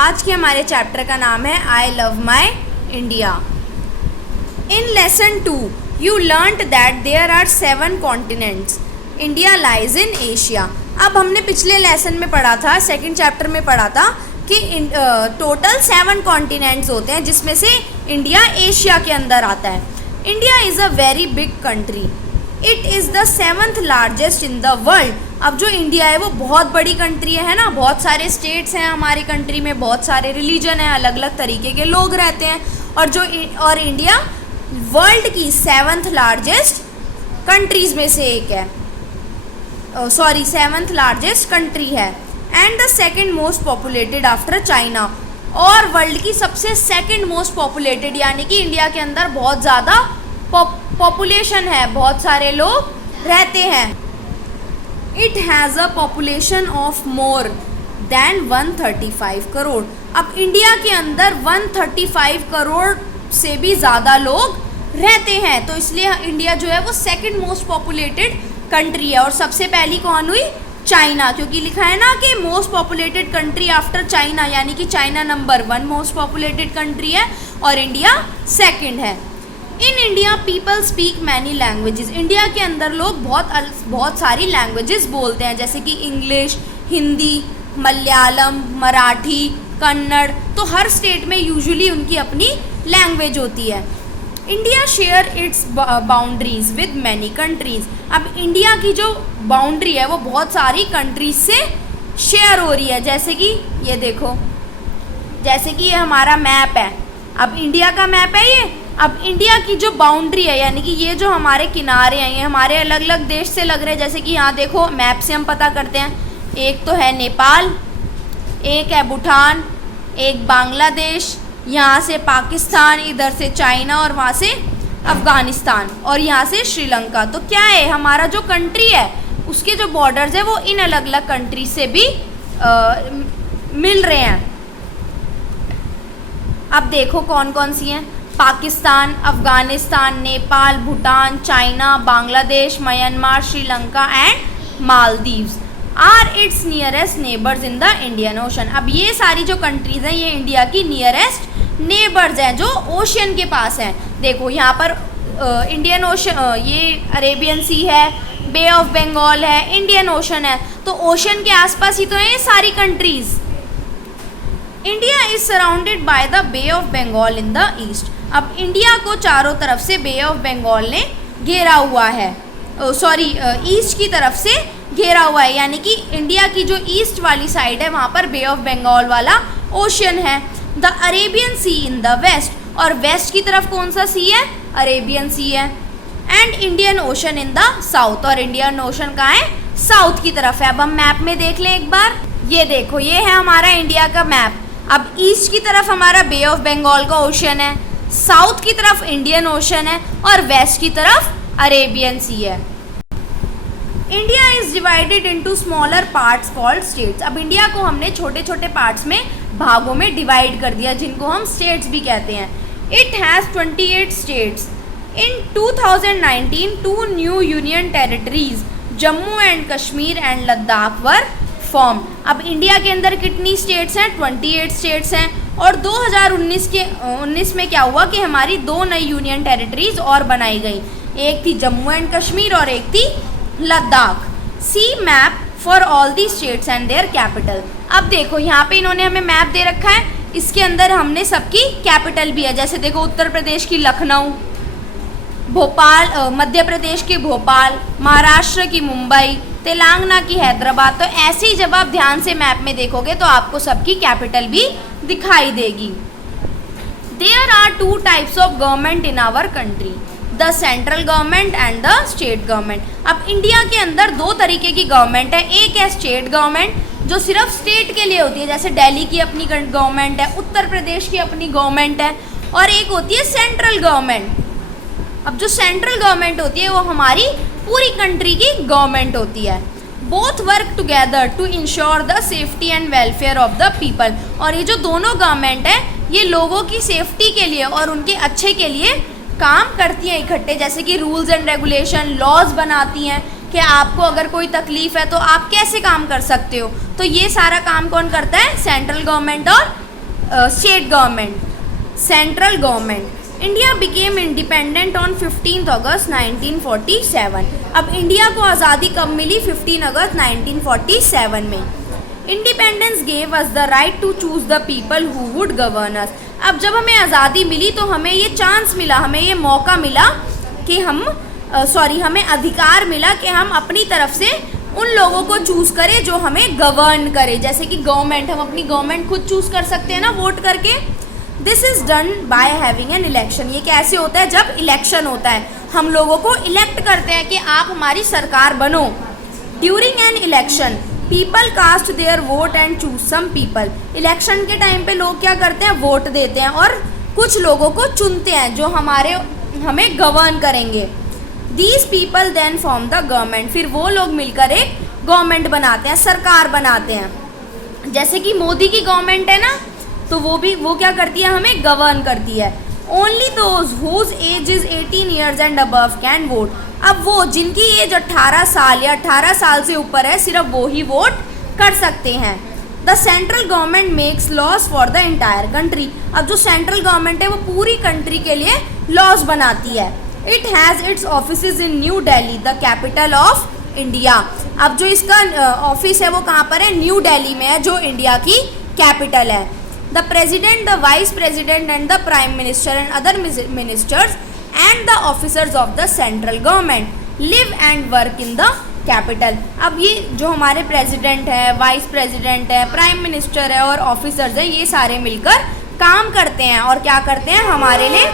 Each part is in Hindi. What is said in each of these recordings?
आज के हमारे चैप्टर का नाम है I love my India. In lesson 2 you learned that there are 7 continents, India lies in Asia. अब हमने पिछले लेसन में पढ़ा था, सेकंड चैप्टर में पढ़ा था कि टोटल 7 कॉन्टिनेंट्स होते हैं जिसमें से इंडिया एशिया के अंदर आता है। India is a very big country, it is the 7th largest in the world. अब जो इंडिया है वो बहुत बड़ी कंट्री है ना, बहुत सारे स्टेट्स हैं हमारी कंट्री में, बहुत सारे रिलीजन हैं, अलग अलग तरीके के लोग रहते हैं, और इंडिया वर्ल्ड की 7th लार्जेस्ट कंट्रीज़ में से एक है, 7th लार्जेस्ट कंट्री है and the second most populated after China, और वर्ल्ड की सबसे सेकंड मोस्ट पॉपुलेटेड, यानी कि इंडिया के अंदर बहुत ज़्यादा पॉपुलेशन है, बहुत सारे लोग रहते हैं। It has a population of more than 135 crore. अब इंडिया के अंदर 135 करोड़ से भी ज़्यादा लोग रहते हैं, तो इसलिए इंडिया जो है वो सेकंड मोस्ट पॉपुलेटेड कंट्री है। और सबसे पहली कौन हुई? चाइना, क्योंकि लिखा है ना कि most populated country after China, यानी कि China number 1 most populated country है और इंडिया सेकंड है। In India people speak many languages. India के अंदर लोग बहुत सारी लैंग्वेजेस बोलते हैं, जैसे कि इंग्लिश, हिंदी, मलयालम, मराठी, कन्नड़, तो हर स्टेट में यूजुअली उनकी अपनी लैंग्वेज होती है। India share its boundaries with many countries. अब इंडिया की जो बाउंड्री है वो बहुत सारी कंट्रीज से शेयर हो रही है, जैसे कि ये देखो, जैसे कि ये हमारा मैप है, अब इंडिया का मैप है ये। अब इंडिया की जो बाउंड्री है, यानी कि ये जो हमारे किनारे हैं, ये हमारे अलग अलग देश से लग रहे हैं, जैसे कि यहाँ देखो मैप से हम पता करते हैं, एक तो है नेपाल, एक है भूटान, एक बांग्लादेश, यहाँ से पाकिस्तान, इधर से चाइना और वहाँ से अफ़गानिस्तान और यहाँ से श्रीलंका। तो क्या है, हमारा जो कंट्री है उसके जो बॉर्डर्स है वो इन अलग अलग कंट्री से भी मिल रहे हैं। अब देखो कौन कौन सी हैं, Pakistan, Afghanistan, Nepal, Bhutan, China, Bangladesh, Myanmar, Sri Lanka and Maldives are its nearest neighbours in the Indian Ocean. अब ये सारी जो कंट्रीज़ हैं ये इंडिया की नियरेस्ट नेबर्स हैं जो ओशियन के पास हैं। देखो यहाँ पर इंडियन ओशन, ये अरेबियन सी है, बे ऑफ बंगाल है, इंडियन ओशन है, तो ओशन के आसपास ही तो हैं ये सारी countries. India is surrounded by the Bay of Bengal in the east. अब इंडिया को चारों तरफ से बे ऑफ बंगाल ने घेरा हुआ है, ईस्ट की तरफ से घेरा हुआ है, यानी कि इंडिया की जो ईस्ट वाली साइड है वहाँ पर बे ऑफ बंगाल वाला ओशन है। The Arabian Sea in the west, और वेस्ट की तरफ कौन सा सी है? अरेबियन सी है। And Indian Ocean in the south, और इंडियन ओशन कहाँ है? साउथ की तरफ है। अब हम मैप में देख लें एक बार, ये देखो ये है हमारा इंडिया का मैप। अब ईस्ट की तरफ हमारा बे ऑफ बंगाल का ओशन है, साउथ की तरफ इंडियन ओशन है और वेस्ट की तरफ अरेबियन सी है। India is divided into smaller parts called states. अब इंडिया को हमने छोटे छोटे पार्ट्स में, भागों में डिवाइड कर दिया, जिनको हम स्टेट्स भी कहते हैं। It has 28 states. In 2019 2 new union territories Jammu and Kashmir and Ladakh were form. अब इंडिया के अंदर कितनी स्टेट्स हैं? 28 स्टेट्स हैं, और 2019 में क्या हुआ कि हमारी 2 नई यूनियन टेरिटरीज और बनाई गई, एक थी जम्मू एंड कश्मीर और एक थी Ladakh. See map for all the states and their capital. अब देखो यहाँ पे इन्होंने हमें मैप दे रखा है, इसके अंदर हमने सबकी कैपिटल भी है, जैसे देखो उत्तर प्रदेश की लखनऊ, भोपाल, मध्य प्रदेश की भोपाल, महाराष्ट्र की मुंबई, तेलंगाना की हैदराबाद। तो ऐसे ही जब आप ध्यान से मैप में देखोगे तो आपको सबकी कैपिटल भी दिखाई देगी। There are 2 types of government in our country, the central government and the state government. अब इंडिया के अंदर 2 तरीके की गवर्नमेंट है, एक है स्टेट गवर्नमेंट जो सिर्फ स्टेट के लिए होती है, जैसे दिल्ली की अपनी गवर्नमेंट है, उत्तर प्रदेश की अपनी गवर्नमेंट है, और एक होती है सेंट्रल गवर्नमेंट। अब जो सेंट्रल गवर्नमेंट होती है वो हमारी पूरी कंट्री की गवर्नमेंट होती है। Both work together to ensure the safety and welfare of the people. और ये जो दोनों गवर्नमेंट है ये लोगों की सेफ्टी के लिए और उनके अच्छे के लिए काम करती हैं इकट्ठे, जैसे कि रूल्स एंड रेगुलेशन, लॉज बनाती हैं कि आपको अगर कोई तकलीफ़ है तो आप कैसे काम कर सकते हो। तो ये सारा काम कौन करता है? सेंट्रल गवर्नमेंट और state government, central government. India became independent on 15 अगस्त 1947। अब इंडिया को आज़ादी कब मिली? 15 अगस्त 1947 में। Independence gave us the right to choose the people who would govern us. अब जब हमें आज़ादी मिली तो हमें ये चांस मिला, हमें ये मौका मिला कि हमें अधिकार मिला कि हम अपनी तरफ से उन लोगों को चूज़ करें जो हमें गवर्न करे। जैसे कि गवर्नमेंट, हम अपनी गवर्नमेंट खुद चूज़ कर सकते हैं ना, वोट करके। This is done by having an election. ये कैसे होता है? जब इलेक्शन होता है, हम लोगों को इलेक्ट करते हैं कि आप हमारी सरकार बनो। During an election people cast their vote and choose some people. Election के टाइम पे लोग क्या करते हैं? वोट देते हैं और कुछ लोगों को चुनते हैं जो हमें गवर्न करेंगे। These people then form the government. फिर वो लोग मिलकर एक गवर्नमेंट बनाते हैं, सरकार बनाते हैं। जैसे कि मोदी की गवर्नमेंट है ना, तो वो क्या करती है? हमें गवर्न करती है। Only those whose age is 18 years and above can vote. अब वो जिनकी एज 18 साल या 18 साल से ऊपर है, सिर्फ वो ही वोट कर सकते हैं। The central government makes laws for the entire country. अब जो सेंट्रल गवर्नमेंट है वो पूरी कंट्री के लिए लॉज बनाती है। It has its offices in new Delhi, the capital of India. अब जो इसका ऑफिस है वो कहाँ पर है? न्यू दिल्ली में है, जो इंडिया की कैपिटल है। The president, the vice president and the prime minister and other ministers and the officers of the central government live and work in the capital. अब ये जो हमारे प्रेसिडेंट है, वाइस प्रेसिडेंट है, प्राइम मिनिस्टर है और ऑफिसर्स हैं, ये सारे मिलकर काम करते हैं और क्या करते हैं? हमारे लिए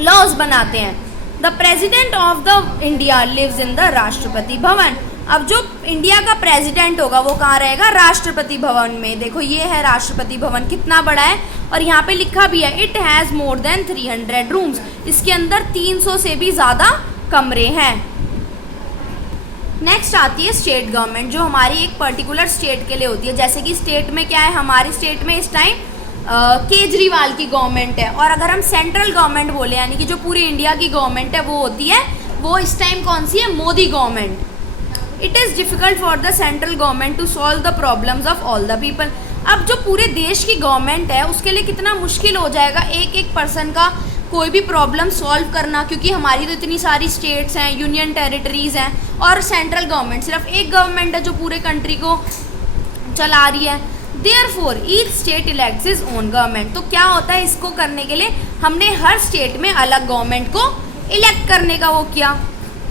लॉज बनाते हैं। The president of the India lives in the Rashtrapati Bhavan. अब जो इंडिया का प्रेसिडेंट होगा वो कहाँ रहेगा? राष्ट्रपति भवन में। देखो ये है राष्ट्रपति भवन, कितना बड़ा है, और यहाँ पे लिखा भी है it has more than 300 rooms. इसके अंदर 300 से भी ज़्यादा कमरे हैं। नेक्स्ट आती है स्टेट गवर्नमेंट, जो हमारी एक पर्टिकुलर स्टेट के लिए होती है। जैसे कि स्टेट में क्या है? हमारी स्टेट में इस टाइम केजरीवाल की गवर्नमेंट है, और अगर हम सेंट्रल गवर्नमेंट बोले यानी कि जो पूरी इंडिया की गवर्नमेंट है वो होती है, वो इस टाइम कौन सी है? Modi government. It is difficult for the central government to solve the problems of all the people. अब जो पूरे देश की गवर्नमेंट है उसके लिए कितना मुश्किल हो जाएगा एक एक पर्सन का कोई भी प्रॉब्लम सॉल्व करना, क्योंकि हमारी तो इतनी सारी स्टेट्स हैं, यूनियन टेरिटरीज़ हैं, और सेंट्रल गवर्नमेंट सिर्फ एक गवर्नमेंट है जो पूरे कंट्री को चला रही है। Therefore each state elects is own government. तो क्या होता है? इसको करने के लिए हमने हर स्टेट में अलग गवर्नमेंट को इलेक्ट करने का वो किया।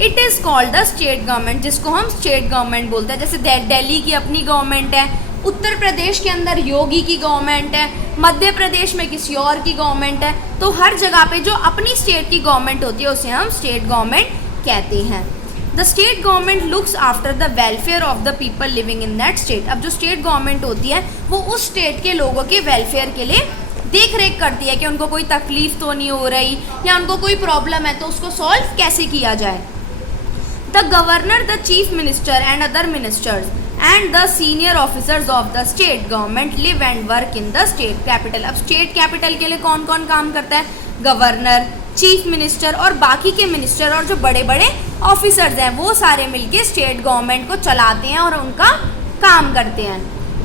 It is called the state government, जिसको हम स्टेट गवर्नमेंट बोलते हैं। जैसे दिल्ली की अपनी गवर्नमेंट है, उत्तर प्रदेश के अंदर योगी की गवर्नमेंट है, मध्य प्रदेश में किसी और की गवर्नमेंट है। तो हर जगह पे जो अपनी स्टेट की गवर्नमेंट होती है उसे हम स्टेट गवर्नमेंट कहते हैं। The state government looks after the welfare of the people living in that state. अब जो स्टेट गवर्नमेंट होती है वो उस स्टेट के लोगों के वेलफेयर के लिए देख रेख करती है कि उनको कोई तकलीफ तो नहीं हो रही, या उनको कोई प्रॉब्लम है तो उसको सॉल्व कैसे किया जाए। The governor, the chief minister and other ministers and the senior officers of the state government live and work in the state capital. अब स्टेट कैपिटल के लिए कौन कौन काम करता है? गवर्नर, चीफ मिनिस्टर और बाकी के मिनिस्टर और जो बड़े बड़े ऑफिसर्स हैं वो सारे मिलके स्टेट गवर्नमेंट को चलाते हैं और उनका काम करते हैं।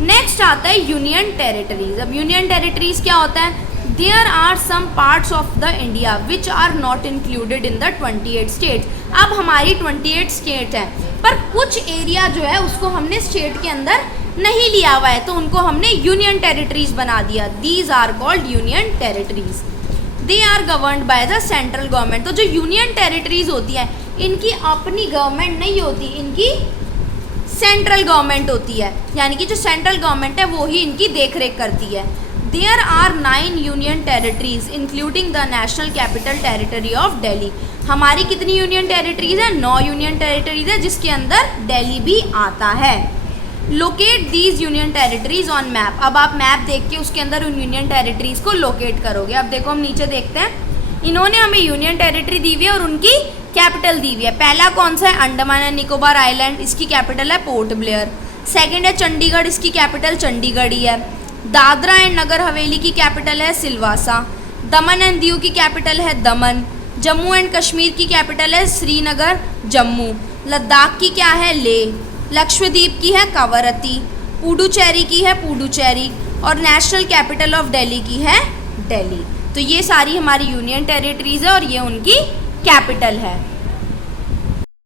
नेक्स्ट आता है यूनियन टेरिटरीज। अब यूनियन टेरिटरीज क्या होता है? There are some parts of the India which are not included in the 28 states. अब हमारी 28 स्टेट हैं, पर कुछ एरिया जो है उसको हमने स्टेट के अंदर नहीं लिया हुआ है, तो उनको हमने यूनियन टेरिटरीज बना दिया। These are called union territories. They are governed by the central government. तो जो यूनियन टेरिटरीज होती है इनकी अपनी गवर्नमेंट नहीं होती, इनकी सेंट्रल गवर्नमेंट होती है, यानी कि जो सेंट्रल गवर्नमेंट है वो ही इनकी देख रेख करती है। There are 9 union territories including the national capital territory of Delhi. हमारी कितनी यूनियन टेरिटरीज है? 9 यूनियन टेरिटरीज है, जिसके अंदर दिल्ली भी आता है। Locate these union territories on map. अब आप मैप देख के उसके अंदर उन यूनियन टेरिटरीज को लोकेट करोगे। अब देखो हम नीचे देखते हैं, इन्होंने हमें यूनियन टेरिटरी दी हुई है और उनकी कैपिटल दी हुई है। पहला कौन सा है? अंडमान एंड निकोबार आइलैंड, इसकी कैपिटल है पोर्ट ब्लेयर। सेकंड है चंडीगढ़, इसकी कैपिटल चंडीगढ़ ही है। दादरा एंड नगर हवेली की कैपिटल है सिलवासा। दमन एंड दीव की कैपिटल है दमन। जम्मू एंड कश्मीर की कैपिटल है श्रीनगर जम्मू। लद्दाख की क्या है? लेह। लक्षद्वीप की है कवरत्ती। पुडुचेरी की है पुडुचेरी। और नेशनल कैपिटल ऑफ दिल्ली की है दिल्ली। तो ये सारी हमारी यूनियन टेरिटरीज है और ये उनकी कैपिटल है।